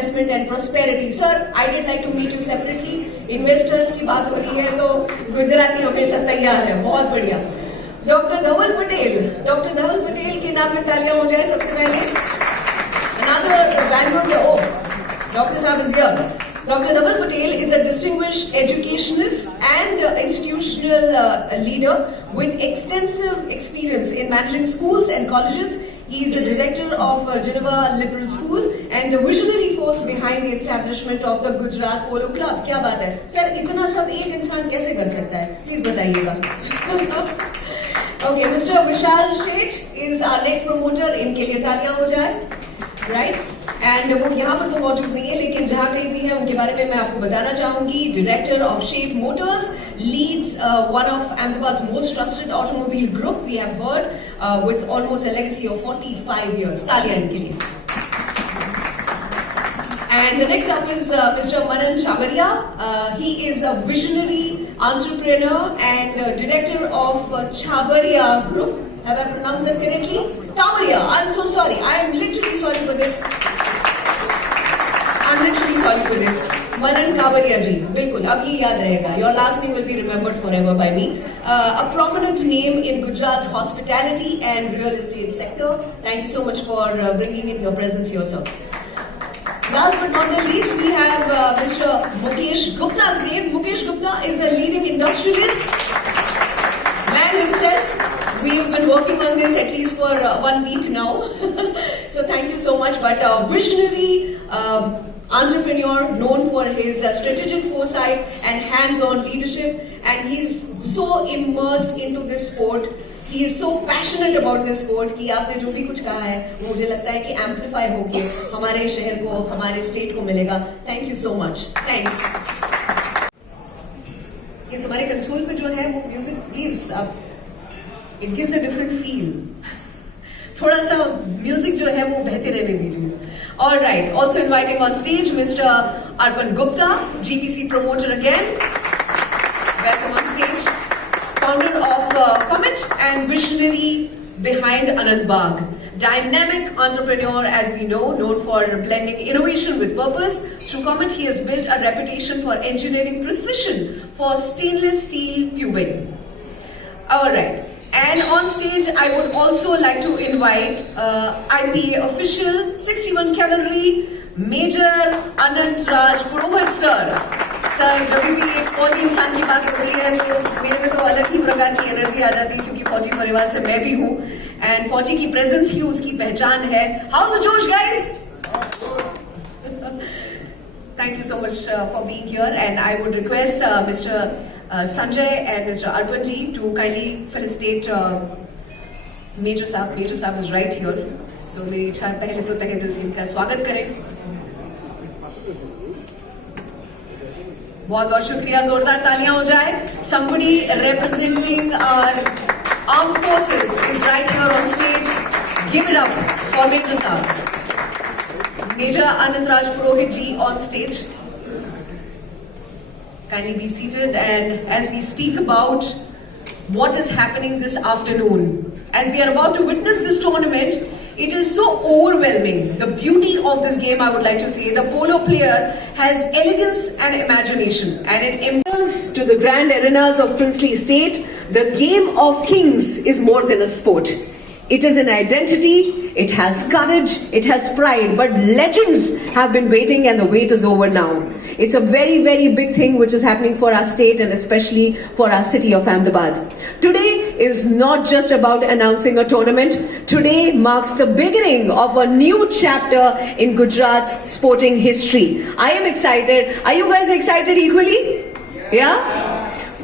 investment and prosperity. Sir, I would like to meet you separately. Investors की बात हो रही है तो गुजराती हमेशा तैयार है, बहुत बढ़िया. डॉक्टर धवल पटेल के नाम में तालियां हो जाए सबसे पहले. Another Bangalore, Dr. Saab is here. Dr. Dhaval Patel is a distinguished educationist and institutional leader with extensive experience in managing schools and colleges. He is the director of Geneva Liberal School and the visionary force behind the establishment of the Gujarat Polo Club. क्या बात है? Sir इतना सब एक इंसान कैसे कर सकता है? Please बताइएगा. Okay, Mr. Vishal Sheth is our next promoter. इनके लिए तालियां हो जाए. Right? And वो यहाँ पर तो मौजूद नहीं है, लेकिन जहाँ कहीं भी है उनके बारे में मैं आपको बताना चाहूंगी. Director of Sheth Motors, leads one of Ahmedabad's most trusted automobile group. We have heard with almost a legacy of 45 years. तालियां इनके लिए. And the next up is Mr. Manan Chamaria. He is a visionary entrepreneur and director of Chamaria Group. Have I pronounced that correctly? Chamaria. I'm so sorry. I am literally sorry for this. Manan Chamaria ji. बिल्कुल, अब ये याद रहेगा. Your last name will be remembered forever by me. A prominent name in Gujarat's hospitality and real estate sector. Thank you so much for bringing in your presence here, sir. Last but not the least, we have Mr. Mukesh Gupta's name. Mukesh Gupta is a leading industrialist, man himself. We've been working on this at least for 1 week now. So thank you so much. But a visionary entrepreneur known for his strategic foresight and hands-on leadership. And he's so immersed into this sport. He is so passionate about this sport कि आपने जो भी कुछ कहा है वो मुझे लगता है कि amplify होके हमारे शहर को, हमारे स्टेट को मिलेगा. Thank you so much. Thanks. इस हमारे कंसोल पे जो है वो music please it gives a different feel. थोड़ा सा म्यूजिक जो है वो बहते रहने दीजिए. All right. Also inviting on stage Mr. Arpan Gupta, GPC promoter again. Welcome on stage. Founder of Comet and visionary behind Anand Bagh. Dynamic entrepreneur, as we know, known for blending innovation with purpose. Through Comet, he has built a reputation for engineering precision for stainless steel tubing. All right. And on stage, I would also like to invite IPA official, 61 Cavalry, Major Anand Raj Purohit sir. Sir जब भी एक फौजी इंसान की बात होती है तो मेरे में तो अलग ही प्रकार की एनर्जी आ जाती है क्योंकि फौजी परिवार से मैं भी हूँ एंड फौजी की प्रेजेंस ही उसकी पहचान है. हाउ द जोश guys? Thank you so much for being here and I would request Mr. Sanjay and Mr. Arpan ji to kindly felicitate Major Saab. Major Saab is right here. So मेरी इच्छा है पहले तो तहे दिल से इनका स्वागत करें. बहुत बहुत शुक्रिया. जोरदार तालियां हो जाए. Somebody representing our armed forces is right here on stage. Give it up for Major Saab. Major Anand Raj Purohit ji on stage. Kindly be seated and as we speak about what is happening this afternoon, as we are about to witness this tournament, it is so overwhelming. The beauty of this game, I would like to say, the polo player has elegance and imagination and it enters to the grand arenas of princely state. The game of kings is more than a sport. It is an identity, it has courage, it has pride, but legends have been waiting and the wait is over now. It's a very, very big thing which is happening for our state and especially for our city of Ahmedabad. Today is not just about announcing a tournament. Today marks the beginning of a new chapter in Gujarat's sporting history. I am excited. Are you guys excited equally? Yeah?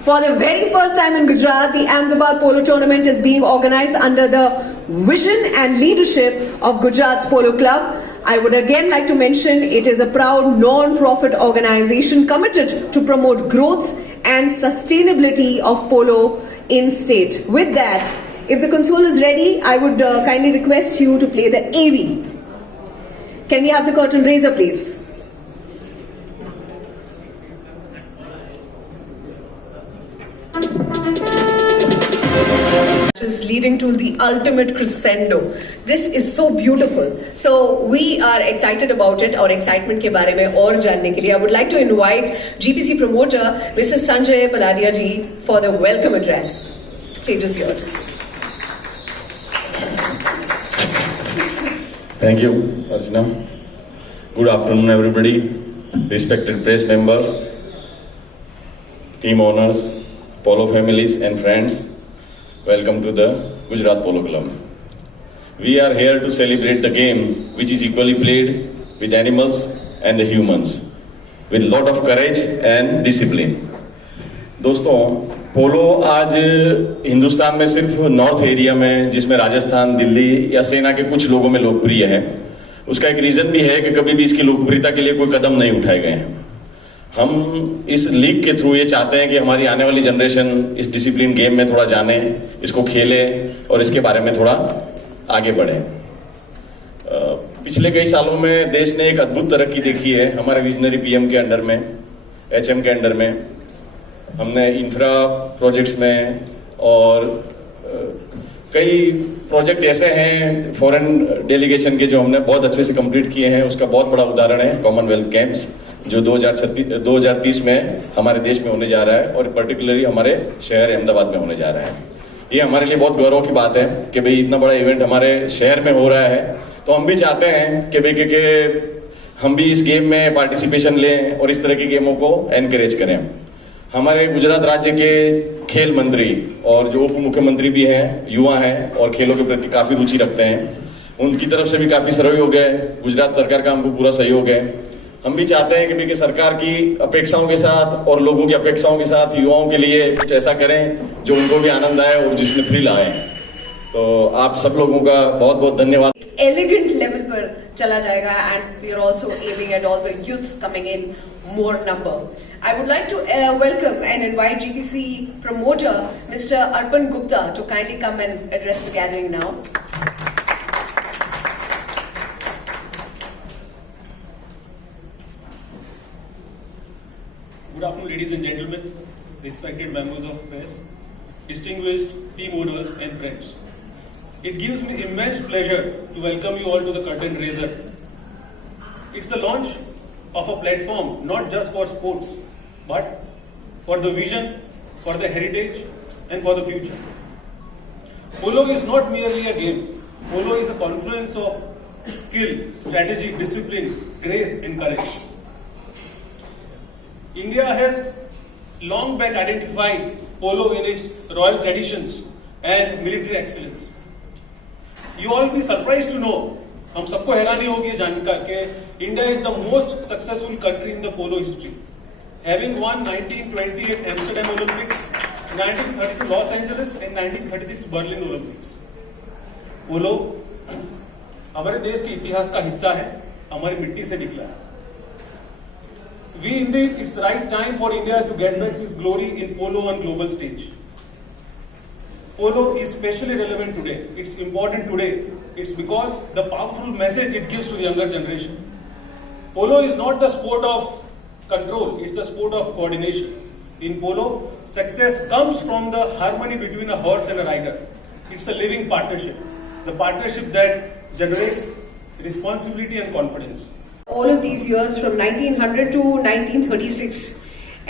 For the very first time in Gujarat, the Ahmedabad Polo Tournament is being organized under the vision and leadership of Gujarat's Polo Club. I would again like to mention it is a proud non-profit organization committed to promote growth and sustainability of polo in state. With that, if the console is ready, I would kindly request you to play the AV. Can we have the curtain raiser, please? Leading to the ultimate crescendo. This is so beautiful. So we are excited about it. और excitement के बारे में और जानने के लिए I would like to invite GPC promoter Mr. Sanjay Paladia ji for the welcome address. Stage is yours. Thank you, Archana. Good afternoon, everybody. Respected press members, team owners, polo families and friends. Welcome to the Gujarat Polo Club. We are here to celebrate the game which is equally played with animals and the humans with lot of courage and discipline. दोस्तों, पोलो आज हिंदुस्तान में सिर्फ north area में, जिसमें राजस्थान, दिल्ली या सेना के कुछ लोगों में लोकप्रिय है, उसका एक रीजन भी है कि कभी भी इसकी लोकप्रियता के लिए कोई कदम नहीं उठाए गए हैं। हम इस लीग के थ्रू ये चाहते हैं कि हमारी आने वाली जनरेशन इस डिसिप्लिन गेम में थोड़ा जाने, इसको खेले और इसके बारे में थोड़ा आगे बढ़े। पिछले कई सालों में देश ने एक अद्भुत तरक्की देखी है। हमारे विजनरी पीएम के अंडर में, एचएम के अंडर में हमने इंफ्रा प्रोजेक्ट्स में और कई प्रोजेक्ट ऐसे हैं फॉरेन डेलीगेशन के जो हमने बहुत अच्छे से कंप्लीट किए हैं। उसका बहुत बड़ा उदाहरण है कॉमनवेल्थ गेम्स जो 2030 में हमारे देश में होने जा रहा है और पर्टिकुलरली हमारे शहर अहमदाबाद में होने जा रहा है। ये हमारे लिए बहुत गौरव की बात है कि भाई इतना बड़ा इवेंट हमारे शहर में हो रहा है, तो हम भी चाहते हैं कि भाई कि हम भी इस गेम में पार्टिसिपेशन लें और इस तरह की गेमों को एनकरेज करें। हमारे गुजरात राज्य के खेल मंत्री और जो उप मुख्यमंत्री भी हैं, युवा हैं और खेलों के प्रति काफी रुचि रखते हैं, उनकी तरफ से भी काफी सहयोग है। गुजरात सरकार का हमको पूरा सहयोग है। हम भी चाहते हैं कि सरकार की अपेक्षाओं के साथ और लोगों की अपेक्षाओं के साथ युवाओं के लिए कुछ ऐसा करें जो उनको भी आनंद आए और जिसमें थ्रिल आए। तो आप सब लोगों का बहुत बहुत धन्यवाद। एलिगेंट लेवल पर चला जाएगा and we are also aiming at all the youths coming in more number. I would like to welcome and invite GPC promoter Mr. Arpan Gupta to kindly come and address the gathering now. Good afternoon, ladies and gentlemen, respected members of press, distinguished team owners and friends. It gives me immense pleasure to welcome you all to the curtain raiser. It's the launch of a platform not just for sports, but for the vision, for the heritage, and for the future. Polo is not merely a game. Polo is a confluence of skill, strategy, discipline, grace, and courage. India has long back identified polo in its royal traditions and military excellence. You all be surprised to know, हम सबको हैरानी होगी जानकर कि India is the most successful country in the polo history, having won 1928 Amsterdam Olympics, 1932 Los Angeles and 1936 Berlin Olympics. पोलो हमारे देश के इतिहास का हिस्सा है, हमारी मिट्टी से निकला है. We indeed, it's right time for India to get back its glory in polo on global stage. Polo is especially relevant today. It's important today. It's because the powerful message it gives to the younger generation. Polo is not the sport of control. It's the sport of coordination. In polo, success comes from the harmony between a horse and a rider. It's a living partnership. The partnership that generates responsibility and confidence. All of these years from 1900 to 1936,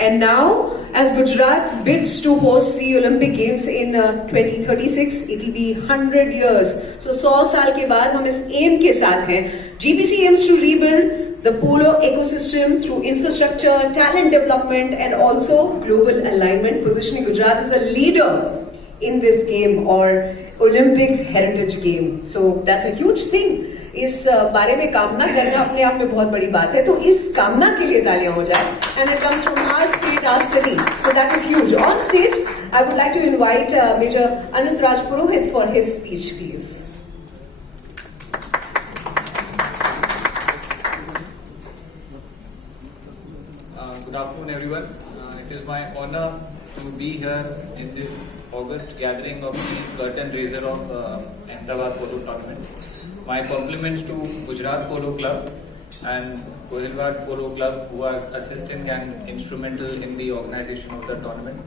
and now as Gujarat bids to host the Olympic Games in 2036, it will be 100 years. So 100 साल के बाद हम इस aim के साथ हैं. GPC aims to rebuild the polo ecosystem through infrastructure, talent development, and also global alignment, positioning Gujarat as a leader in this game or Olympics heritage game. So that's a huge thing. इस बारे में कामना करना अपने आप में बहुत बड़ी बात है, तो इस कामना के लिए तालियां हो जाए. And it comes from our state, our city. So that is huge. On stage, I would like to invite Major Anant Raj Purohit for his speech, please. Good afternoon, everyone. It is my honor to be here in this August gathering of the curtain raiser of Ahmedabad Polo Tournament. My compliments to Gujarat Polo Club and Kohilwat Polo Club, who are assisting and instrumental in the organization of the tournament.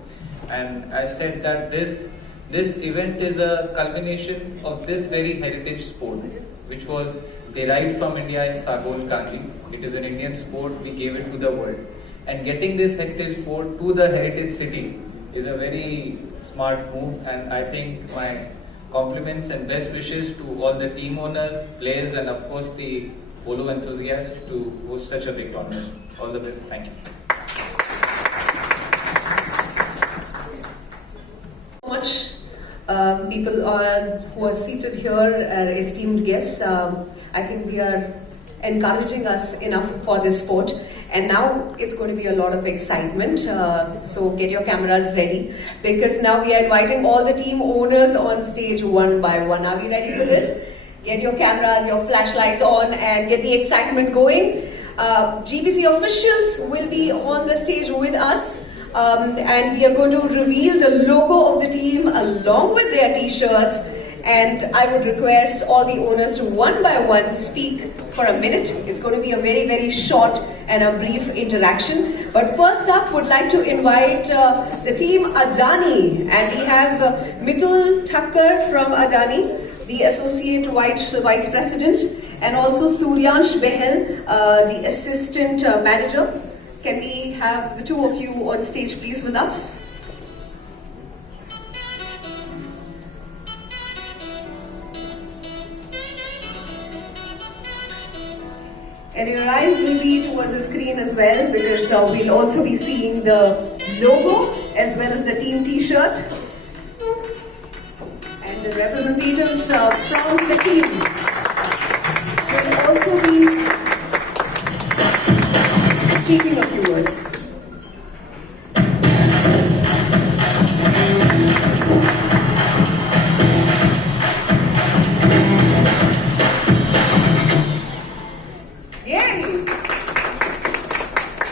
And as said that this This event is a culmination of this very heritage sport, which was derived from India in Sargol Kanji. It is an Indian sport, we gave it to the world. And getting this heritage sport to the heritage city is a very smart move, and I think my compliments and best wishes to all the team owners, players, and of course the polo enthusiasts to host such a big tournament. All the best. Thank you. So much people who are seated here are esteemed guests. I think we are encouraging us enough for this sport. And now it's going to be a lot of excitement. So get your cameras ready, because now we are inviting all the team owners on stage one by one. Are we ready for this? Get your cameras, your flashlights on, and get the excitement going. GBC officials will be on the stage with us. And we are going to reveal the logo of the team along with their t-shirts. And I would request all the owners to one by one speak for a minute. It's going to be a very, very short and a brief interaction. But first up, would like to invite the team Adani. And we have Mitul Thakkar from Adani, the Associate Vice President, and also Suryansh Behel, the Assistant Manager. Can we have the two of you on stage, please, with us? And your eyes will be towards the screen as well, because we'll also be seeing the logo as well as the team t-shirt. And the representatives from the team will also be speaking a few words. Yay!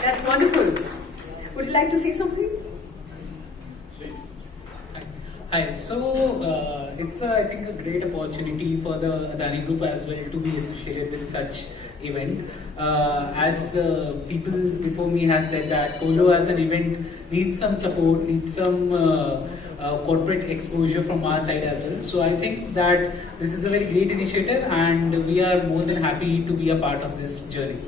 That's wonderful. Would you like to say something? Hi. So it's I think a great opportunity for the Adani Group as well to be associated with such event. As people before me has said that polo as an event needs some support, needs some corporate exposure from our side as well. So I think that this is a very great initiative, and we are more than happy to be a part of this journey.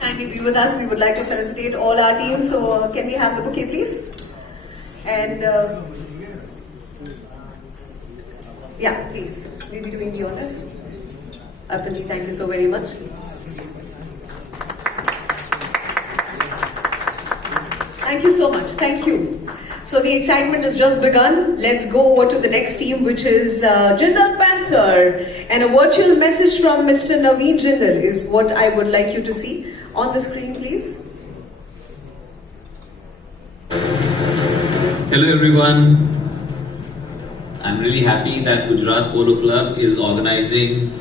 Kindly be with us. We would like to felicitate all our teams. So can we have the bouquet, please? And yeah, please. We'll be doing the honors. Arpanji, thank you so very much. Thank you so much. Thank you. So the excitement has just begun. Let's go over to the next team, which is Jindal Panther. And a virtual message from Mr. Naveen Jindal is what I would like you to see on the screen, please. Hello everyone. I'm really happy that Gujarat Polo Club is organizing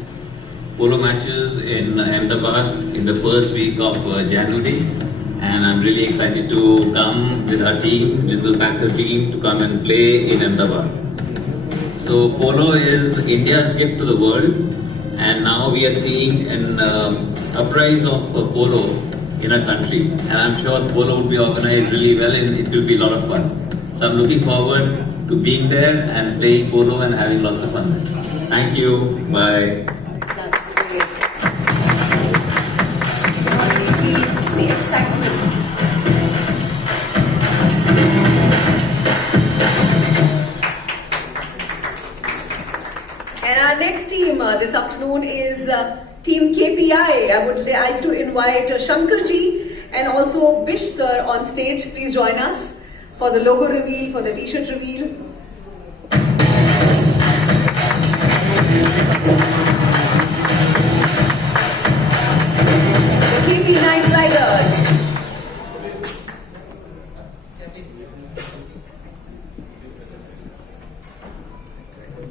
polo matches in Ahmedabad in the first week of January, and I'm really excited to come with our team, Jindal Panther team, to come and play in Ahmedabad. So polo is India's gift to the world, and now we are seeing an uprise of polo in our country, and I'm sure polo will be organized really well and it will be a lot of fun. So I'm looking forward to being there and playing polo and having lots of fun. Thank you. Bye. That's great. The excitement. And our next team this afternoon is Team KPI. I would like to invite Shankarji and also Bish sir on stage. Please join us for the logo reveal, for the t-shirt reveal. The KP Night Riders.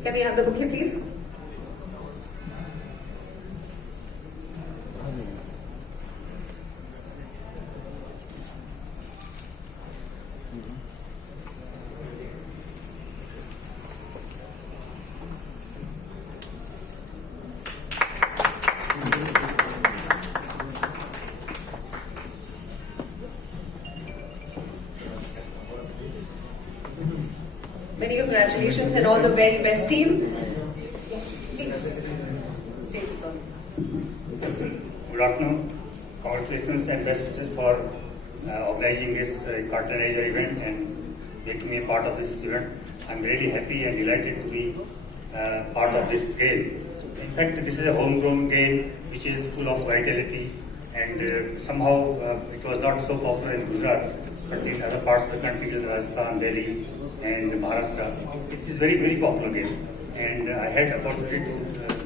Can we have the bouquet, please? Many congratulations and all the very best, team. Yes, please. Stage is on. Good afternoon. Congratulations and best wishes for organizing this Carlton Razor event and making me a part of this event. I'm really happy and delighted to be part of this game. In fact, this is a homegrown game which is full of vitality, and somehow it was not so popular in Gujarat, but in other parts of the country, Rajasthan, Delhi, and Maharashtra, it is very, very popular game. And I had opportunity to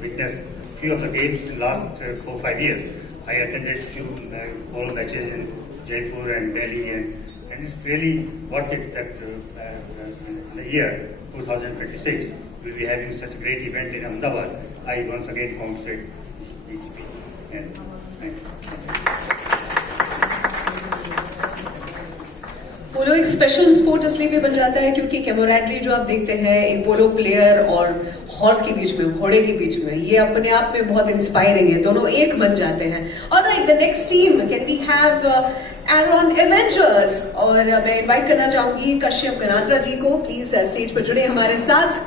witness few of the games in the last 4-5 years. I attended few polo matches in Jaipur and Delhi, and it's really worth it that in the year 2026 we'll be having such a great event in Ahmedabad. I once again congratulate DCP and thank you. पोलो एक special sport इसलिए भी बन जाता है क्योंकि कैमोरेडरी जो आप देखते हैं एक पोलो प्लेयर और हॉर्स के बीच में, घोड़े के बीच में, ये अपने आप में बहुत इंस्पायरिंग है. दोनों एक बन जाते हैं. Alright, the next team can we have Aaron Avengers, और मैं इनवाइट करना चाहूंगी कश्यप गनात्रा जी को. प्लीज स्टेज पर जुड़े हमारे साथ.